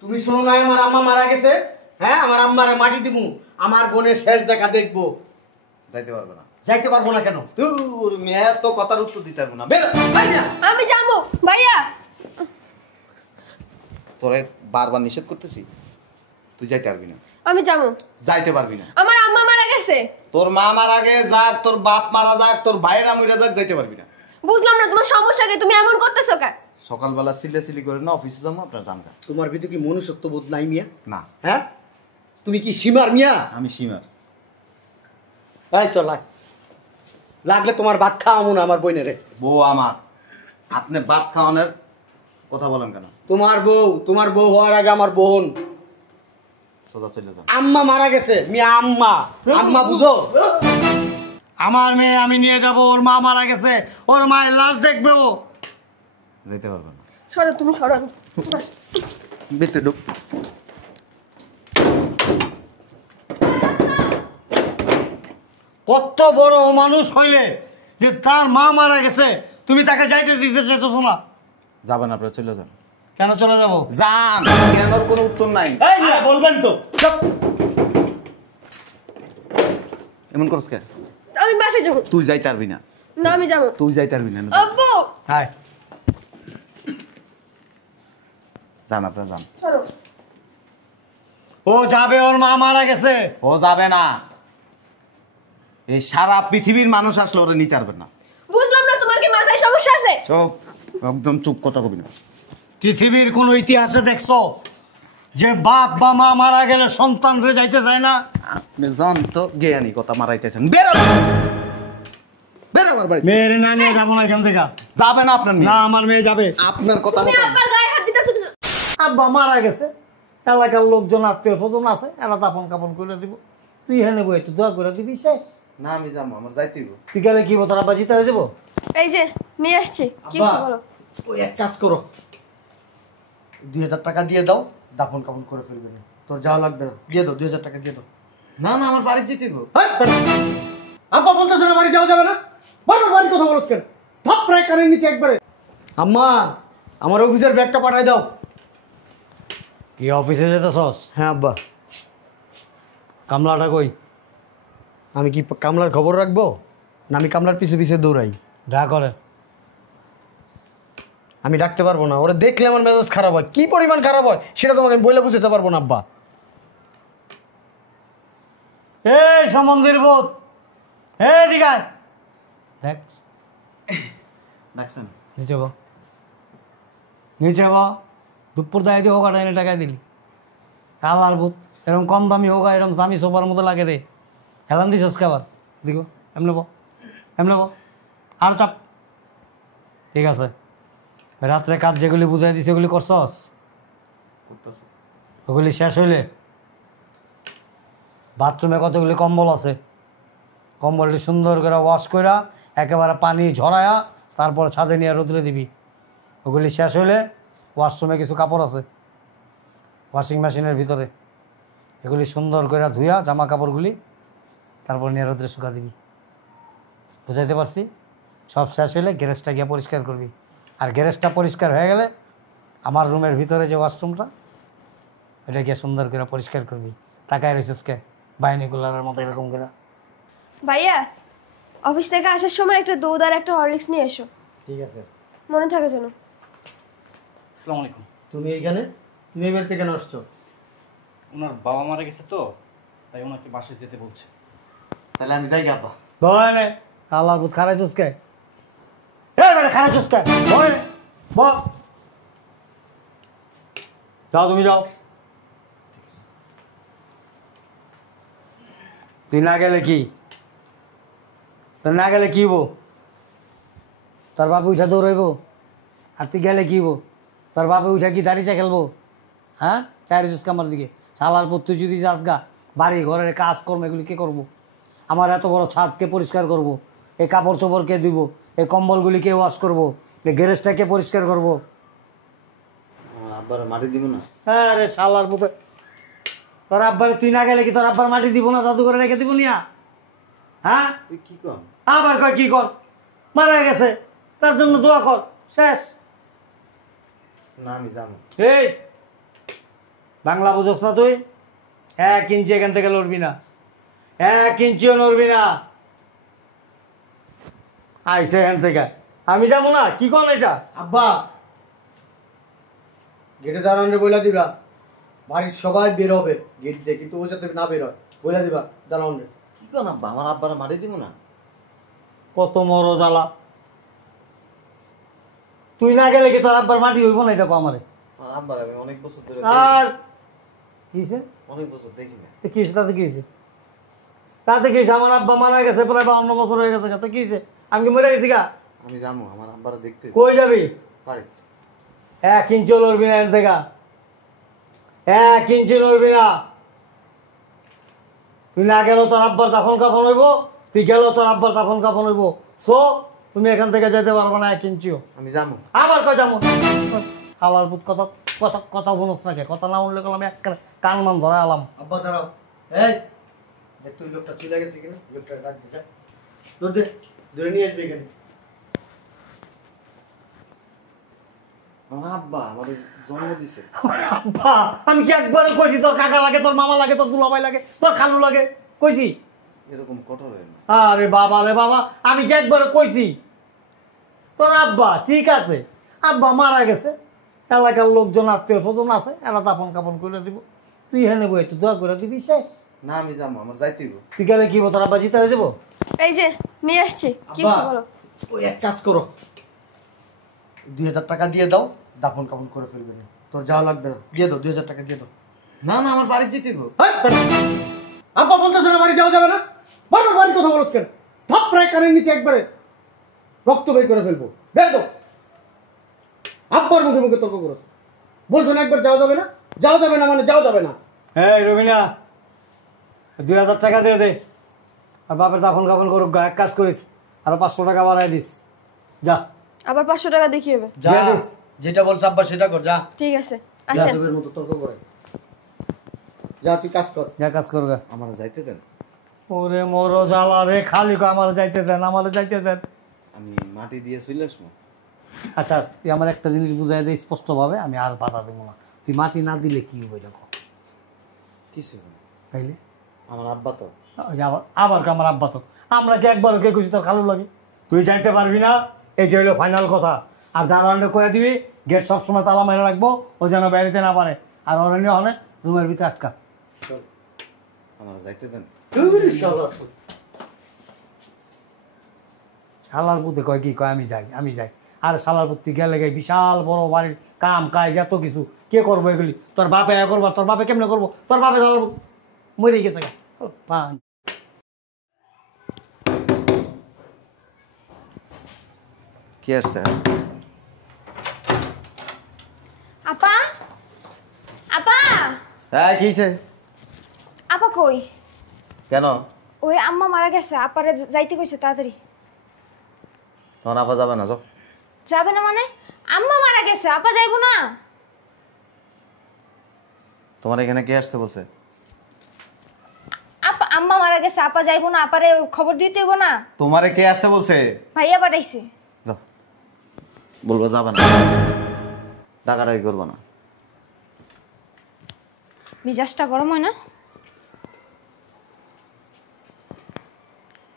তুমি শোনো না আমার আম্মা মারা গেছে? হ্যাঁ, আমার আম্মারে মাটি দিমু, আমার বোনের শেষ দেখা দেখবো। যাইতে পারবে না। যাইতে পারবো না কেন? তোর মেয়ে তো কথার উত্তর দিতে পারবো না। আমি যাবো ভাইয়া। তোরে বারবার নিষেধ করতেছি, তুই যাইতে পারবি না। আমি যাবো। যাইতে পারবি না। আমার আম্মা মারা গেছে। তোর মা মারা আগে যাক, তোর বাপ মারা যাক, তোর ভাইরা মরে যাক, যাইতে পারবি না। বুঝলাম না তোমার সমস্যা কি, তুমি এমন করতেছো কেন? সকালবেলা সিলি করে না অফিসে যাবো, আপনার জানগা। তোমার ভিতরে কি মনুষ্যত্ব বোধ নাই মিয়া? না। হ্যাঁ, তুমি কি সীমার মিয়া? আমি সীমার। এই চল, লাগলে তোমার ভাত খাওয়াবো না আমার বোনেরে। বউ আমার, আপনি ভাত খাওয়ানোর কথা বলেন কেন? তোমার বউ হওয়ার আগে আমার বোন। সোজা চলে যান। আম্মা মারা গেছে মিয়া, আম্মা বুঝো? আমার মেয়ে আমি নিয়ে যাব, ওর মা মারা গেছে, ওর মায়ের লাশ দেখবে ও। যেতে পারবে না। সরো, তুমি সরো। ভিতরে ঢুক। কত বড় মানুষ হইলে যে তার মা মারা গেছে তুমি তাকে যাইতে দিতে চাইতেছো না? যাবেন, আপনারা চলে যান। কেন চলে যাব? যান, কেনর কোনো উত্তর নাই। বলবেন তো। এমন করছ কে? আমি বাসায় যাবো। তুই যাইতে পারবি না। না আমি যাবো। তুই যাইতে পারবি না। আব্বু হাই, যান, আপনারা যান। সরো। ও যাবে, ওর মা মারা গেছে। ও যাবে না। এই সারা পৃথিবীর মানুষ আসলে ওরা নিতে পারবে না। বুঝলাম না, তোমার কি মাথায় সমস্যা আছে? চুপ, একদম চুপ, কথা কবি না। পৃথিবীর কোন ইতিহাসে দেখছো যে বাপ বা মা মারা গেলে সন্তানরে যাইতে দেয় না? আপনি জান তো জ্ঞানী কথা মারাইতেছেন। বেরো, বেরো আমার বাড়ি। মেয়ের না নিয়ে যাবো না এখান থেকে। যাবে না আপনার মেয়ে। না, আমার মেয়ে যাবে। আপনার কথা তুমি মতো আব্বার গায়ে হাত দিতেছো কেন? আব্বা মারা গেছে, এলাকার লোকজন আত্মীয় স্বজন আছে, এরা দাপন কাপন করে দিব, তুই হেনে বই একটু দোয়া করে দিবি, শেষ। না, আমি যাবো, আমার যাইতেই হবে। তুই গেলে কি তোর আব্বা জিতে হয়ে যাবো? এই যে নিয়ে আসছি। কি আব্বা, বলো? ওই এক কাজ করো, 2000 টাকা দিয়ে দাও, দাপন কাপন করে ফেলবে না, তোর যাওয়া লাগবে না, দিয়ে দাও, 2000 টাকা দিয়ে দাও। না না, আমার বাড়ি যেতেই হবে। আব্বা বলতেছে না বাড়ি যাওয়া যাবে না, বারবার বাড়ি কথা বলছ কেন? থাপ প্রায় কানের নিচে একবারে। আম্মা, আমার অফিসের ব্যাগটা পাঠাই দাও। কি অফিসে যেতেছস? হ্যাঁ আব্বা। কামলাটা কই? আমি কি কামলার খবর রাখবো না আমি কামলার পিছে পিছে দৌড়াই? যা করে আমি ডাকতে পারবো না, ওরা দেখলে আমার মেজাজ খারাপ হয়, কি পরিমাণ খারাপ হয় সেটা তোমাকে আমি বলে বুঝতে পারবো না আব্বা। এই সমন্দির বোধ, এই দিঘায় দেখ, দেখছেন? নিচে বা, নিচে বা, দুপুর দায় দিয়ে হোক এনে টাকায় দিলি, কালার বুথ এরকম কম দামি হোক, এরকম দামি সোফার মতো লাগে রে, হেলান দিস খাবার দেখো, এমনি বো, এমনি বো, আর চাপ। ঠিক আছে, রাত্রে কাজ যেগুলি বুঝাই দিছে ওগুলি করছস? ওগুলি শেষ হইলে বাথরুমে কতগুলি কম্বল আছে, কম্বলটি সুন্দর করে ওয়াশ করা একেবারে পানি ঝরায়া তারপর ছাদে নিয়ে রোদ্রে দিবি। ওগুলি শেষ হইলে ওয়াশরুমে কিছু কাপড় আছে ওয়াশিং মেশিনের ভিতরে, এগুলি সুন্দর করে ধুইয়া জামা কাপড়গুলি তারপর নিয়ে রোদ্রে শুকা দিবি। বুঝাইতে পারছি? সব শেষ হইলে গ্যারেজটা গিয়ে পরিষ্কার করবি, আর গ্যারেজটা পরিষ্কার হয়ে গেলে আমার রুমের ভিতরে যে ওয়াশরুমটা ওটা গিয়ে সুন্দর করে পরিষ্কার করবি। টাকায় রয়েছিস কে বাইনিকুলারের মতো এরকম করে? ভাইয়া, অফিস থেকে আসার সময় একটা দুধ আর একটা হরলিক্স নিয়ে এসো। ঠিক আছে, মনে থাকে যেন। আসসালামু আলাইকুম। তুমি এইখানে, তুমি এই বাড়িতে কেন আসছো? ওনার বাবা মারা গেছে তো, তাই ওনাকে বাসায় যেতে বলছে। তাহলে আমি যাই আব্বা। বলে আল্লাহ বুধ খারাইছিস কে? খারাইছিস কে? বল, যাও তুমি যাও। তুই না গেলে কি, তোর না গেলে কি হবো? তোর বাপে উঠা দৌড়াইব, আর তুই গেলে কি হবো? তোর বাপে উঠা কি দাঁড়িয়ে খেলবো? হ্যাঁ, চারি চুস্কা আমার দিকে শালার পর তুই যদি যাস গা, বাড়ি ঘরের কাজকর্ম এগুলি কে করবো? আমার এত বড় ছাদকে পরিষ্কার করব, এই কাপড় চোপড় কে দিব, এই কম্বলগুলি কে ওয়াশ করবো, এই গ্যারেজটা কে পরিষ্কার করবো? আব্বার মাটি দিব না? হ্যাঁ রে শালার বুকে, তোর আব্বারে তুই না গেলে কি তোর আব্বার মাটি দিব না, জাদু করে রেখে দিব নিয়া? হ্যাঁ, তুই কি কর? আবার কয় কি কর? মারা গেছে, তার জন্য দোয়া কর, শেষ। না, আমি যাবো। এই বাংলা বুঝোস না তুই? 1 ইঞ্চি এখান থেকে লড়বি না, 1 ইঞ্চিও নড়বি না। আইসে এখান থেকে, আমি যাবো না। কি কর এটা? আব্বা গেটে দাঁড়ানো বইলা দিবা, বাড়ির সবাই বের হবে গেট দিয়ে, কিন্তু ও যাতে না বের হয় বইলা দিবা দাঁড়ানো। কি কোন আব্বা, আমার আব্বারা মারি দিব না? কত মরো জ্বালা। তুই না গেলে কি তোর আব্বার মাটি হইব না? এটা কো আমারে। আমার আব্বারা আমি অনেক বছর ধরে আর কিছে? অনেক বছর দেখি না। কিছে তাতে কিছে? তাতে কিছে? আমার আব্বা মারা গেছে প্রায় 52 বছর হয়ে গেছে। তো কিছে? আমি কি মরে গেছি গা? আমি যাবো, আমার আব্বারা দেখতে কই যাবি? পারি। 1 ইঞ্চি লড়বি না এখান থেকে, 1 ইঞ্চি লড়বি না। তুই না গেলেও তোর আব্বার তখন কাফন হইব, তুই গেলেও তোর আব্বার তখন কাফন হইব। সো তুমি এখান থেকে যেতে পারবে না 1 ইঞ্চিও। আমি যাবো। আবার কয় যাবো? হালার পুত কথা কথা কথা বলস নাকি? কথা না উঠলে আমি এক কান মান ধরে আলাম। আব্বা দাঁড়াও, এই দেখ তুই লোকটা চলে গেছে কিনা, লোকটা ডাক দিতে দৌড় ধরে নিয়ে আসবে এখানে। আমার আব্বা আমাদের জন্ম দিছে। আব্বা, আমি কি একবারে কইছি তোর কাকা লাগে, তোর মামা লাগে, তোর দুলাভাই লাগে, তোর খালু লাগে? কইছি? এরকম কঠোর হয় না। আরে বাবা রে বাবা, আমি কি একবারে কইছি? তোর আব্বা ঠিক আছে, আব্বা মারা গেছে, এলাকার লোকজন আত্মীয় স্বজন আছে, এরা দাপন কাপন করে দিব। তুই হেনে বই একটু দোয়া করে দিবি, শেষ। না আমি যাবো, আমার যাইতে হইব। তুই গেলে কি হবো? তোর আব্বা জিতে হয়ে যাবো? এই যে নিয়ে আসছি। কি আব্বা বলো? ওই এক কাজ করো, 2000 টাকা দিয়ে দাও, দাফন কাফন করে ফেলবে না, তোর যাওয়া লাগবে না, দিয়ে দাও 2000 টাকা দিয়ে দাও। না না, আমার বাড়ি যেতে হইব। হেই, বেটা। আব্বা বলতেছে না বাড়ি যাওয়া যাবে না, বারবার বাড়ির কথা বলছ কেন? থাপড়ায় কানের নিচে একবারে রক্ত বের করে ফেলবো, বের দাও। আব্বার মুখে মুখে তর্ক করো, বলছো না একবার যাওয়া যাবে না, যাওয়া যাবে না মানে যাওয়া যাবে না। হ্যাঁ রবিনা, 2000 টাকা দিয়ে দে, আর বাপের দাফন কাপন করুক গা। এক কাজ করিস, আর 500 টাকা বাড়াই দিস, যা। আবার 500 টাকা দিয়ে কি হবে? যা, দিয়ে দিস। যেটা বলছ আব্বা সেটা কর, যা। ঠিক আছে, যা, আসেন। তোদের মতো তর্ক করে যা, তুই কাজ কর। যা কাজ কর গা। আমার যাইতে দেন। ওরে মোরো জ্বালা রে, খালি কো আমার যাইতে দেন, আমার যাইতে দেন। আমি মাটি দিয়ে চলে আসবো। আচ্ছা তুই আমার একটা জিনিস বুঝাই দে স্পষ্টভাবে, আমি আর বাধা দেবো না। তুই মাটি না দিলে কি হবে এটা কো? কিছু হবে না। তাইলে আমার আব্বা তো। ওই যে আবার আবার কে আমার আব্বা তো, আমরা যে একবার ওকে খুশি তোর খালু লাগে। তুই যাইতে পারবি না, এই যে হইলো ফাইনাল কথা। আর দারোয়ানটা কয়ে দিবি গেট সবসময় তালা মেরে রাখবো, ও যেন বেরিতে না পারে। আর অরণ্য হলে রুমের ভিতরে আটকা। চল। আমার যাইতে দেন। শালার পুতে কয় কি কয় আমি যাই, আমি যাই। আর শালার পুত্তি গেলে গে বিশাল বড় বাড়ির কাম কাজ এত কিছু কে করবো এগুলি? তোর বাপে করবো? তোর বাপে কেমনে করবো? তোর বাপে শালার মরে গেছে গা। ও, পান। কি আসছে? আপা, আপা, হ্যাঁ কিছে? আপা কই? কেন? ওই আম্মা মারা গেছে, আপারে যাইতে কইছে তাড়াতাড়ি। তোমার আব্বা যাবে না? যাও। যাবে না মানে? আম্মা মারা গেছে, আপা যাইবো না? তোমার এখানে কে আসতে বলছে? আপা, আম্মা মারা গেছে, আপা যাইবো না? আপারে খবর দিতে হইব না? তোমারে কে আসতে বলছে? ভাইয়া পাঠাইছে। যাও। বলবো যাবে না, টাকাটাই করবো না। মিজাজটা গরম হয় না?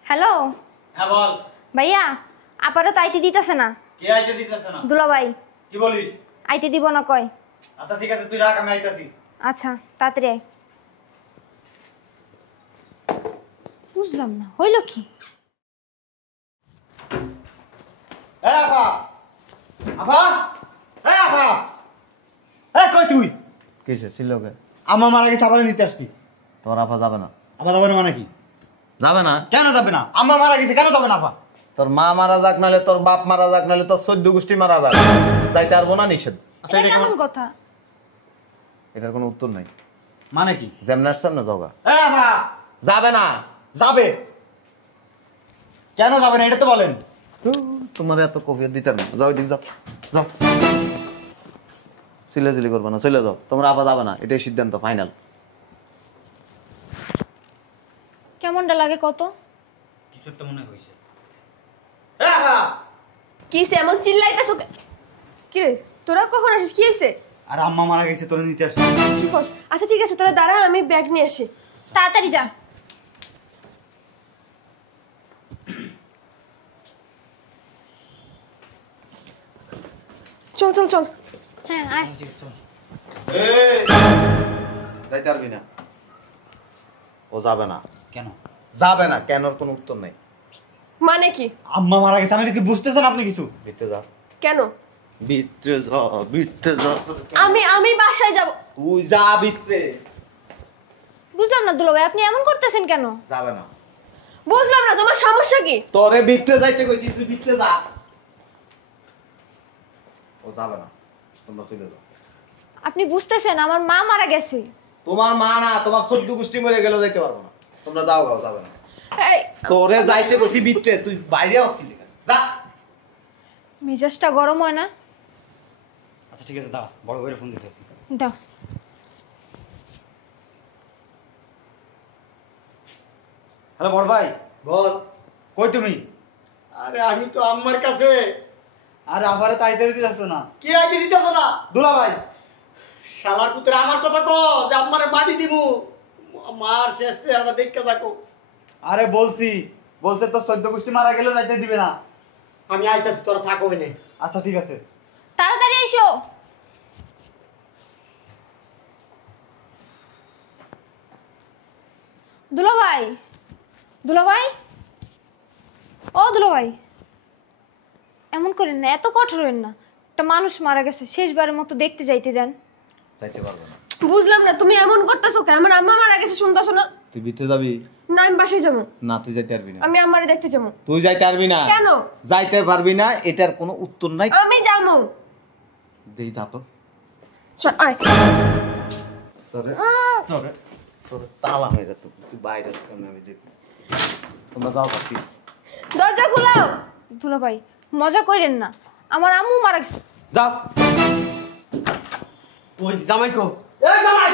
হ্যালো হ্যাঁ বল। ভাইয়া, আপারে তো আইতে দিতেছে না। কে আইতে দিতেছে না? দুলাভাই কি বলিস? আইতে দিব না কয়। আচ্ছা ঠিক আছে, তুই রাখ, আমি আইতাছি। আচ্ছা তাড়াতাড়ি আয়। বুঝলাম না হইল কি? এই আপা, আপা, এই আপা, এই কই তুই? কিসে ছিলকে? আম্মা মারা গেছে, আবার নিতে আসছি। তোমার আব্বা যাবে না? আবার যাবে না মানে কি? যাবে না? কেন যাবে না? আম্মা মারা গেছে, কেন যাবে না আপা? তোর মা মারা যাক, নাহলে তোর বাপ মারা যাক, নাহলে তোর 14 গোষ্ঠী মারা যাক, যাইতে পারবো না, নিষেধ। আচ্ছা, এটা এটা কেমন কেমন? কথা? এটার কোনো উত্তর নাই। মানে কি? যেমনার সামনে যাওগা। এই আপা, যাবে না? যাবে। কেন যাবে না এটা তো বলেন। তোমার এত কবিয়ত দিতে না, যাও এদিকে, যাও যাও, চিল্লাচিল্লি করবে না, চলে যাও। তোমরা আবার যাবে না, এটাই সিদ্ধান্ত ফাইনাল। কেমনটা লাগে কত? কিছু একটা মনে হয়েছে। এই আপা, কি এমন চিল্লাইতেছ? কি রে তোরা কখন আসিস? কি হয়েছে? আর আম্মা মারা গেছে তোরে নিতে আসছে। কি কস? আচ্ছা ঠিক আছে, তোরা দাঁড়া, আমি ব্যাগ নিয়ে আসি। তাড়াতাড়ি যা। চল চল চল। হ্যাঁ আয়। যাইতে পারবি না, ও যাবে না। কেন? যাবে না কেন, ওর কোনো উত্তর নেই। মানে কি? আম্মা মারা গেছে, আমি কি বুঝতেছেন আপনি কিছু? ভিতরে যা, কেন? ভিতরে যা, ভিতরে যা। আমি বাসায় যাব। তুই যা ভিতরে। বুঝলাম না দুলাভাই, আপনি এমন করতেছেন কেন? যাবে না, বুঝলাম না, তোমার সমস্যা কি? তোরে ভিতরে যাইতে কইছি, তুই ভিতরে যা। ও যাবে না, তোমরা চলে যাও। আপনি বুঝতেছেন আমার মা মারা গেছে। তোমার মা না, তোমার 14 গোষ্ঠী মরে গেলেও যাইতে পারবো না। তোমরা যাও, যাও, যাবে না। এই তোরে যাইতে কইছি ভিতরে, তুই বাইরে আসছিস কেন? যা। মেজাজটা গরম হয় না? আচ্ছা ঠিক আছে, দাঁড়া, বড় ভাইয়ের ফোন দিতেছি। দাও। হ্যালো বড় ভাই, বল। কই তুমি? আরে আমি তো আম্মার কাছে। আরে আবারে তাইতে দিতে যাচ্ছ না? কি আগে দিতেছ না? দুলা ভাই, শালার পুত্র আমার কথা কো যে আম্মারে মাটি দিমু। মার শেষ চেহারা দেখতে থাকো। আরে বলছে তো 14 গোষ্ঠী মারা গেলেও যাইতে দিবে না। আমি আইতাছি, তোরা থাকো এনে। আচ্ছা ঠিক আছে। তাড়াতাড়ি এসো। দুলাভাই, দুলাভাই, ও দুলাভাই, এমন করেন না, এত কঠোর হইন না। একটা মানুষ মারা গেছে, শেষবারের মতো দেখতে যাইতে দেন। যাইতে পারবো না। বুঝলাম না, তুমি এমন করতেছো কেন? আমার আম্মা মারা গেছে, শুনতেছো না? তুই ভিতরে যাবি না, আমি বাসায় যাবো। না, তুই যাইতে পারবি না। আমি আমারে দেখতে যাবো। তুই যাইতে পারবি না। কেন? যাইতে পারবি না, এটার কোনো উত্তর নাই। আমি যাবো। দেই যা তো। চল আয়। তোরে তোরে তোরে তালা মেরে তো তুই বাইরে কেন, আমি দেখি। তোমরা যাও পারতি। দরজা খোলাও। দুলাভাই মজা করেন না, আমার আম্মু মারা গেছে। যাও। ওই জামাই কো। এই জামাই,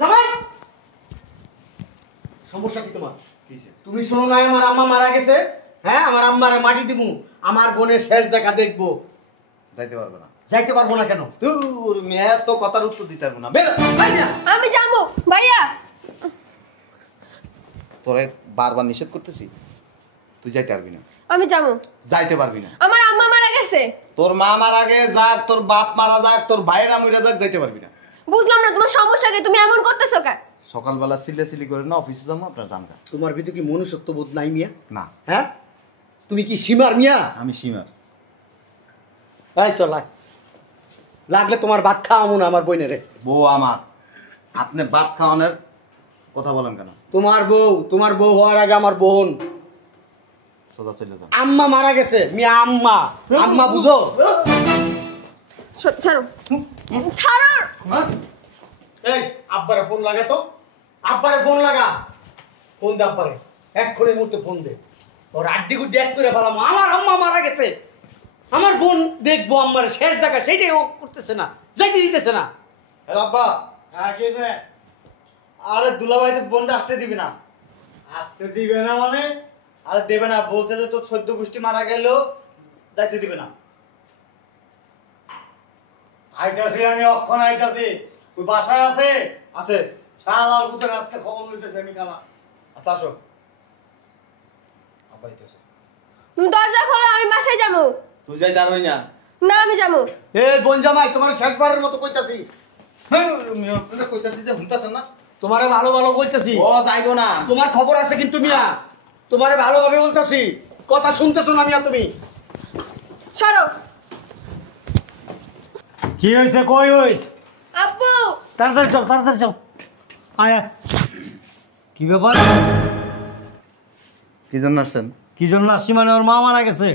জামাই, সমস্যা কি তোমার? কিসে? তুমি শোনো না আমার আম্মা মারা গেছে? হ্যাঁ, আমার আম্মারে মাটি দিমু, আমার বোনের শেষ দেখা দেখবো। যাইতে পারবে না। যাইতে পারবো না কেন? তোর মেয়ে তো কথার উত্তর দিতে পারবো না। বের হ। আমি যাবো ভাইয়া। তোরে বারবার নিষেধ করতেছি, তুই যাইতে পারবি না। আমি যাবো। যাইতে পারবি না। আমার আম্মা মারা গেছে। তোর মা মারা গে যাক, তোর বাপ মারা যাক, তোর ভাইয়েরা মরে যাক, যাইতে পারবি না। বুঝলাম না, তোমার সমস্যা কি? তুমি এমন করতেছো কেন? সকালবেলা সিলে করে না অফিসে যাবো, আপনার জানগা। তোমার ভিতরে কি মনুষ্যত্ব বোধ নাই মিয়া? না, হ্যাঁ, তুমি কি সীমার মিয়া? আমি সীমার। ভাই চল আয়। লাগলে তোমার ভাত খাওয়ামু না আমার বোনেরে। বউ আমার, আপনি বাপ খাওয়ানোর কথা বলেন কেন? তোমার বউ হওয়ার আগে আমার বোন। সোজা চলে যান। আম্মা মারা গেছে মিয়া, আম্মা। আম্মা বুঝো? ছাড়ো ছাড়ো। এই আব্বারে ফোন লাগা তো, আব্বারে ফোন লাগা। ফোন দে আব্বারে, এক্ষুনি মুহূর্তে ফোন দে। ওর আড্ডি গুড্ডি এক করে ফেলাম। আমার আম্মা মারা গেছে, আমার বোন দেখবো আম্মার শেষ দেখা, সেইটাই ও করতেছে না, যাইতে দিতেছে না। হ্যালো আব্বা। হ্যাঁ কি হয়েছে? আরে দুলাভাই তো বোনটা আসতে দিবি না। আসতে দিবে না মানে? আরে দেবে না, বলছে যে তোর 14 গোষ্ঠী মারা গেলেও যাইতে দিবে না। আইতাছি আমি, অক্ষণ আইতাছি। তুই বাসায় আছে? আছে। শালাল পুতের আজকে খবর লইতেছে আমি কালা। আচ্ছা আসো। আব্বা আইতেছে। তুমি দরজা খোলো, আমি বাসায় যাবো। তুই যাইতে পারবি না। না, আমি যাবো। এই বোন জামাই, তোমার শেষবারের মতো কইতাছি, হ্যাঁ, মেয়ে আপনারা কইতাছি যে হুনতাছেন না। তোমারে ভালো ভালো বলতেছি। ও যাইবো না। তোমার খবর আছে কিন্তু মিয়া, তোমারে ভালোভাবে বলতেছি, কথা শুনতেছো না মিয়া তুমি? সরো। কি হয়েছে কই? ওই আব্বু, তাড়াতাড়ি চল, তাড়াতাড়ি চল। আয় আয়। কি ব্যাপার? কি জন্য আসছেন? কি জন্য আসছি মানে? ওর মা মারা গেছে।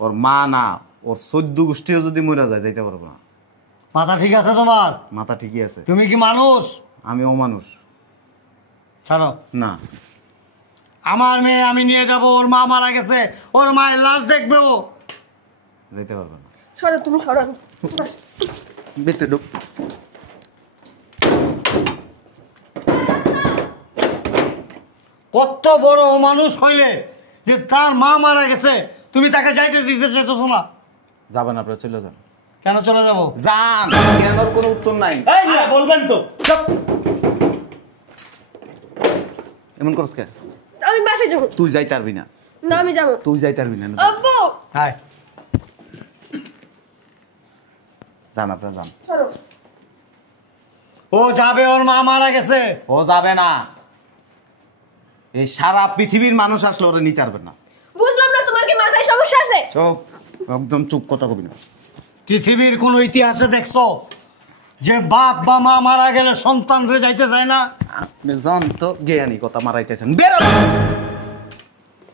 ওর মা না, ওর 14 গোষ্ঠীও যদি মরে যায় যাইতে পারবো না। মাথা ঠিক আছে তোমার? মাথা ঠিকই আছে। তুমি কি মানুষ? আমি অমানুষ ছাড়ো। না। আমার মেয়ে আমি নিয়ে যাব, ওর মা মারা গেছে, ওর মায়ের লাশ দেখবে ও। যাইতে পারবো না। সরো, তুমি সরো। ভিতরে ঢুক। কত বড় মানুষ হইলে যে তার মা মারা গেছে তুমি তাকে যাইতে দিতে চাইতেছো না? যাবেন আপনারা, চলে যান। কেন চলে যাব? যান, কেনর কোনো উত্তর নাই। বলবেন তো। চুপ। এমন করছ কে? আমি বাসায় যাবো। তুই যাইতে পারবি না, না আমি যাবো। তুই যাইতে পারবি না। আব্বু হায় যান, আপনার যান। চলো। ও যাবে, ওর মা মারা গেছে। ও যাবে না। এই সারা পৃথিবীর মানুষ আসলে ওরা নিতে পারবে না। বুঝলাম না, তোমার কি মাথায় সমস্যা আছে? চুপ, একদম চুপ, কথা কবি না। পৃথিবীর কোন ইতিহাসে দেখছো যে বাপ বা মা মারা গেলে সন্তানরে যাইতে দেয় না? আপনি যান তো, জ্ঞানী কথা মারাইতেছেন। বেরো,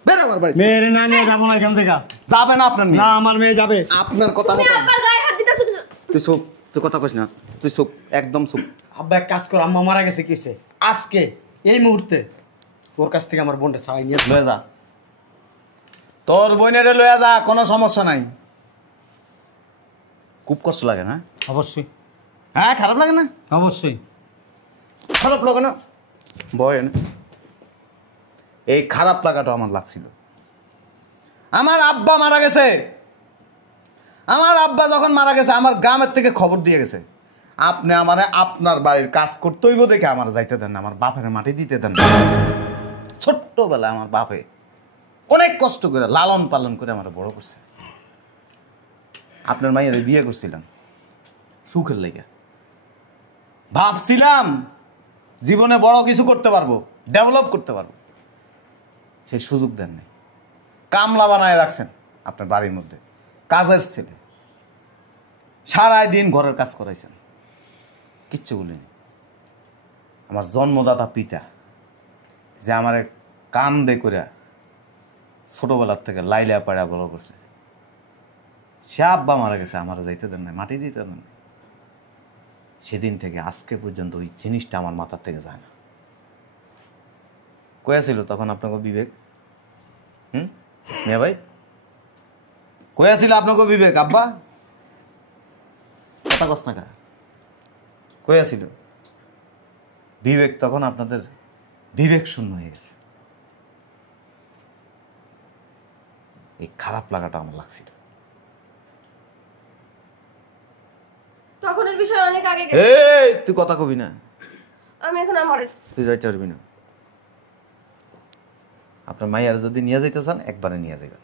বেরো আমার বাড়ি। মেয়ের না নিয়ে যাবো না এখান থেকে। যাবে না আপনার মেয়ে। না, আমার মেয়ে যাবে। আপনার কথা তুমি মতো। আব্বার গায়ে হাত দিতেছো কেন? তুই চুপ, তুই কথা কইস না, তুই চুপ, একদম চুপ। আব্বা এক কাজ কর, আম্মা মারা গেছে কিসে আজকে এই মুহূর্তে ওর কাছ থেকে আমার বোনটা ছাড়াই নিয়ে লয়ে যা, তোর বোনেরে লয়ে যা, কোনো সমস্যা নাই। খুব কষ্ট লাগে না? অবশ্যই, হ্যাঁ, খারাপ লাগে না? অবশ্যই। খারাপ লাগে না? বয়েন, এই খারাপ লাগাটা আমার লাগছিল। আমার আব্বা মারা গেছে। আমার আব্বা যখন মারা গেছে, আমার গ্রামের থেকে খবর দিয়ে গেছে, আপনি আমারে আপনার বাড়ির কাজ করতে হইব দেখে আমার যাইতে দেন না, আমার বাপের মাটি দিতে দেন না। ছোট্টবেলায় আমার বাপে অনেক কষ্ট করে লালন পালন করে আমার বড় করছে। আপনার মাইয়ের বিয়ে করছিলাম সুখের লেগে, ভাবছিলাম জীবনে বড় কিছু করতে পারবো, ডেভেলপ করতে পারবো। সেই সুযোগ দেন নাই। কামলা বানায় রাখছেন আপনার বাড়ির মধ্যে, কাজের ছেলে, সারাই দিন ঘরের কাজ করাইছেন, কিচ্ছু বলিনি। আমার জন্মদাতা পিতা যে আমার কান দে করে ছোটবেলার থেকে লাইলা পাড়া বড় করছে, সে আব্বা মারা গেছে, আমার যাইতে দেন নাই, মাটি দিতে দেন নাই। সেদিন থেকে আজকে পর্যন্ত ওই জিনিসটা আমার মাথার থেকে যায় না। কয়েছিল তখন আপনাকে বিবেক? মেয়ে ভাই, কয়েছিল আপনাকে বিবেক? আব্বা কথা কস না কা, কয়েছিল বিবেক? তখন আপনাদের বিবেক শূন্য হয়ে গেছে। এই খারাপ লাগাটা আমার লাগছিল। তখনের বিষয় অনেক আগে গেছে। এই তুই কথা কবি না, আমি এখন আমার তুই যাইতে পারবি না। আপনার মাইয়ার যদি নিয়ে যাইতে চান, একবারে নিয়ে যাবেন,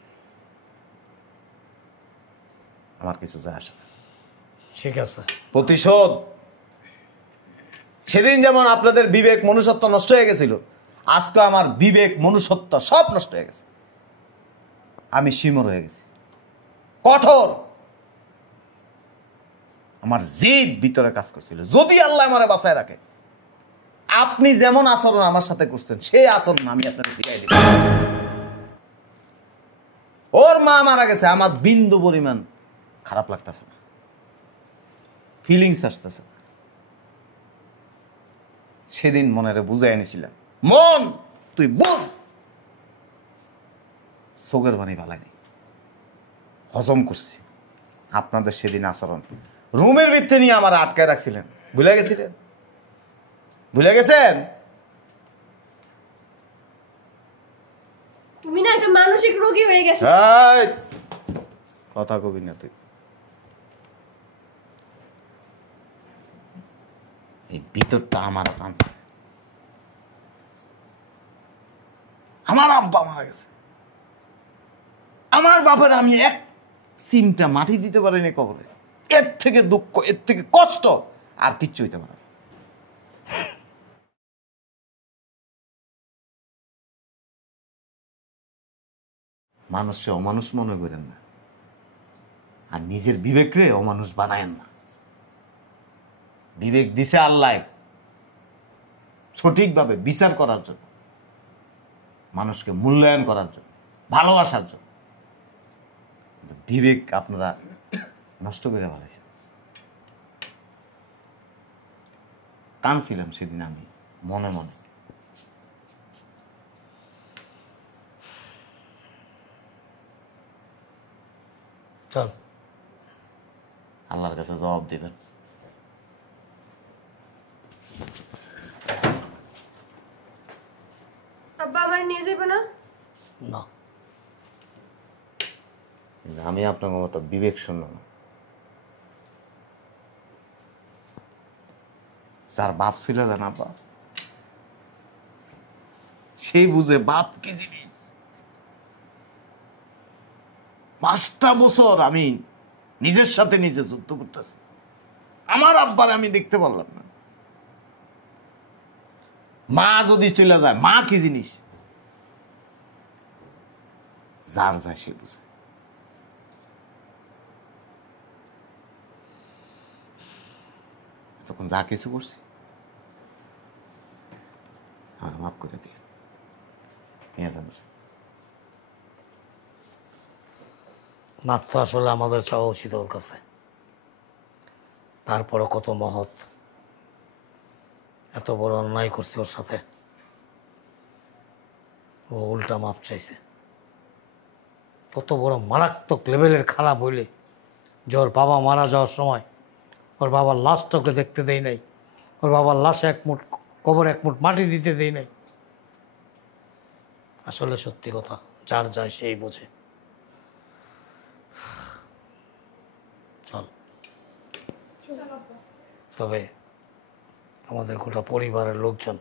আমার কিছু যায় আসে না। ঠিক আছে। প্রতিশোধ, সেদিন যেমন আপনাদের বিবেক মনুষ্যত্ব নষ্ট হয়ে গেছিল, আজকে আমার বিবেক মনুষ্যত্ব সব নষ্ট হয়ে গেছে। আমি শিমর হয়ে গেছি, কঠোর। আমার জিদ ভিতরে কাজ করছিল। যদি আল্লাহ আমারে বাঁচায় রাখে, আপনি যেমন আচরণ আমার সাথে করছেন, সেই আচরণ আমি আপনাকে দেখাই দিব। ওর মা মারা গেছে, আমার বিন্দু পরিমাণ খারাপ লাগতেছে না, ফিলিংস আসতেছে। সেদিন মনেরে বুঝাই এনেছিলাম, মন তুই বুঝ, চোখের পানি ভালাই হজম করছি। আপনাদের সেদিন আচরণ, রুমের ভিতরে নিয়ে আমার আটকায় রাখছিলেন, ভুলে গেছিলেন? ভুলে গেছেন? তুমি না একটা মানসিক রোগী হয়ে গেছো। এই, কথা কবি না তুই। এই ভিতরটা আমার টানছে। আমার আব্বা মারা গেছে, আমার বাপের আমি এক সিমটা মাটি দিতে পারিনি কবরে। এর থেকে দুঃখ, এর থেকে কষ্ট আর কিচ্ছু হইতে পারে না। মানুষকে অমানুষ মনে করেন না, আর নিজের বিবেকরে অমানুষ বানায়েন না। বিবেক দিছে আল্লাহ সঠিকভাবে বিচার করার জন্য, মানুষকে মূল্যায়ন করার জন্য, ভালোবাসার জন্য। বিবেক আপনারা নষ্ট করে ফেলেছেন। কাঁদছিলাম সেদিন আমি মনে মনে। চল, আল্লাহর কাছে জবাব দেবেন। আব্বা আমার নিয়ে যাবে না? না। আমি আপনার মতো বিবেক শূন্য না। যার বাপ ছিল না বাপ, সেই বুঝে বাপ কি জিনিস। 5টা বছর আমি নিজের সাথে নিজে যুদ্ধ করতেছি, আমার আব্বার আমি দেখতে পারলাম না। মা যদি চলে যায়, মা কি জিনিস যার যায় সে বুঝে। তখন যা কিছু করছি আর মাফ করে দিয়ে নিয়ে যাবে। মাপ তো আসলে আমাদের চাওয়া উচিত ওর কাছে। তারপরে কত মহৎ, এত বড় অন্যায় করছে ওর সাথে, ও উল্টা মাপ চাইছে। কত বড় মারাত্মক লেভেলের খারাপ হইলে যে ওর বাবা মারা যাওয়ার সময় ওর বাবার লাশটাকে দেখতে দেই নাই, ওর বাবার লাশে কবর 1 মুঠ মাটি দিতে দেই নাই। আসলে সত্যি কথা, যার যায় সেই বোঝে। চল, তবে আমাদের গোটা পরিবারের লোকজন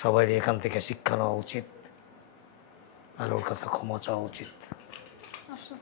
সবারই এখান থেকে শিক্ষা নেওয়া উচিত, আর ওর কাছে ক্ষমা চাওয়া উচিত। আসো।